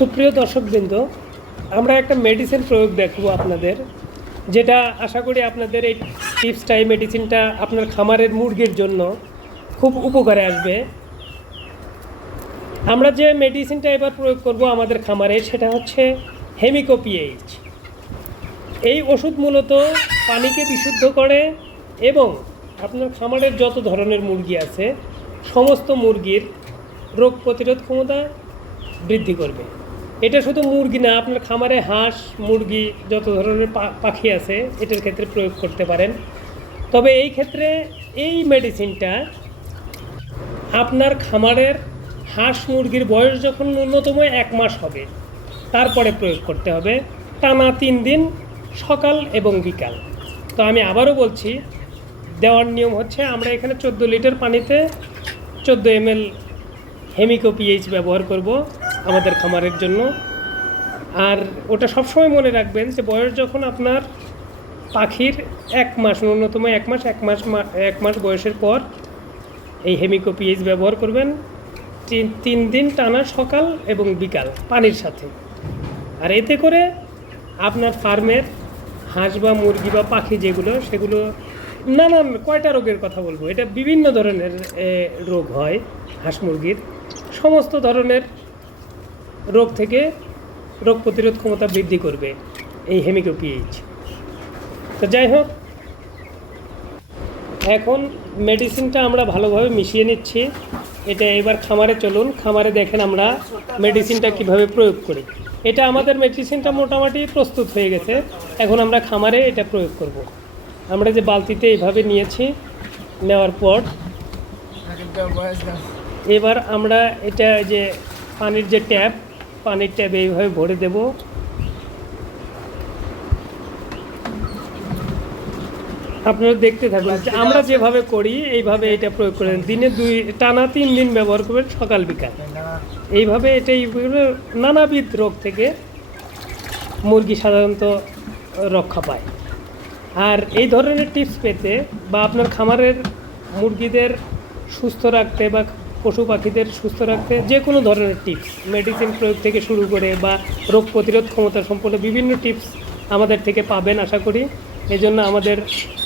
সুপ্রিয় দর্শকবৃন্দ, আমরা একটা মেডিসিন প্রয়োগ দেখব আপনাদের, যেটা আশা করি আপনাদের এই টিপসটা, এই মেডিসিনটা আপনার খামারের মুরগির জন্য খুব উপকারে আসবে। আমরা যে মেডিসিনটা এবার প্রয়োগ করব আমাদের খামারে, সেটা হচ্ছে হেমিকো পিএইচ। এই ওষুধ মূলত পানিকে বিশুদ্ধ করে এবং আপনার খামারের যত ধরনের মুরগি আছে সমস্ত মুরগির রোগ প্রতিরোধ ক্ষমতা বৃদ্ধি করবে। এটা শুধু মুরগি না, আপনার খামারে হাঁস, মুরগি, যত ধরনের পাখি আছে এটার ক্ষেত্রে প্রয়োগ করতে পারেন। তবে এই ক্ষেত্রে এই মেডিসিনটা আপনার খামারের হাঁস মুরগির বয়স যখন ন্যূনতম 1 মাস হবে তারপরে প্রয়োগ করতে হবে, টানা 3 দিন সকাল এবং বিকাল। তো আমি আবারও বলছি, দেওয়ার নিয়ম হচ্ছে আমরা এখানে 14 লিটার পানিতে 14 ml হেমিকো পিএইচ ব্যবহার করব আমাদের খামারের জন্য। আর ওটা সবসময় মনে রাখবেন যে বয়স যখন আপনার পাখির 1 মাস, ন্যূনতম 1 মাস বয়সের পর এই হেমিকো পিএইচ ব্যবহার করবেন 3 দিন টানা সকাল এবং বিকাল পানির সাথে। আর এতে করে আপনার ফার্মের হাঁস বা মুরগি বা পাখি যেগুলো, সেগুলো নানান কয়টা রোগের কথা বলবো, এটা বিভিন্ন ধরনের রোগ হয় হাঁস মুরগির, সমস্ত ধরনের রোগ থেকে রোগ প্রতিরোধ ক্ষমতা বৃদ্ধি করবে এই হেমিকো পিএইচ। তো যাই হোক, এখন মেডিসিনটা আমরা ভালোভাবে মিশিয়ে নিচ্ছি। এটা এবার খামারে চলুন, খামারে দেখেন আমরা মেডিসিনটা কিভাবে প্রয়োগ করি। এটা আমাদের মেডিসিনটা মোটামুটি প্রস্তুত হয়ে গেছে, এখন আমরা খামারে এটা প্রয়োগ করব। আমরা যে বালতিতে এইভাবে নিয়েছি, নেওয়ার পর এবার আমরা এটা যে পানির যে ট্যাপ, পানির ট্যাপে এইভাবে ভরে দেব। আপনারা দেখতে থাকুন, আমরা যেভাবে করি এইভাবে এটা প্রয়োগ করেন। দিনে টানা 3 দিন ব্যবহার করবেন, সকাল বিকাল। এইভাবে এটাই নানাবিধ রোগ থেকে মুরগি সাধারণত রক্ষা পায়। আর এই ধরনের টিপস পেতে বা আপনার খামারের মুরগিদের সুস্থ রাখতে বা পশু পাখিদের সুস্থ রাখতে যে কোনো ধরনের টিপস, মেডিসিন প্রয়োগ থেকে শুরু করে বা রোগ প্রতিরোধ ক্ষমতা সম্পন্ন বিভিন্ন টিপস আমাদের থেকে পাবেন আশা করি। এই জন্য আমাদের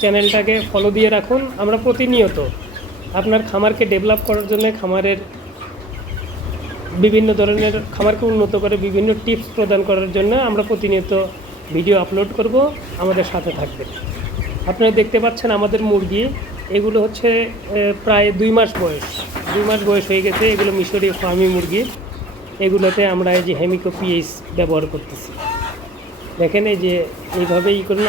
চ্যানেলটাকে ফলো দিয়ে রাখুন। আমরা প্রতিনিয়ত আপনার খামারকে ডেভেলপ করার জন্য, খামারের বিভিন্ন ধরনের খামারকে উন্নত করে বিভিন্ন টিপস প্রদান করার জন্য আমরা প্রতিনিয়ত ভিডিও আপলোড করব। আমাদের সাথে থাকবেন। আপনারা দেখতে পাচ্ছেন আমাদের মুরগি, এগুলো হচ্ছে প্রায় 2 মাস বয়স হয়ে গেছে। এগুলো মিশরীয় ফার্মি মুরগি। এগুলোতে আমরা এই যে হেমিকো পিএইচ ব্যবহার করতেছি। দেখেন এই যে এইভাবে করুন।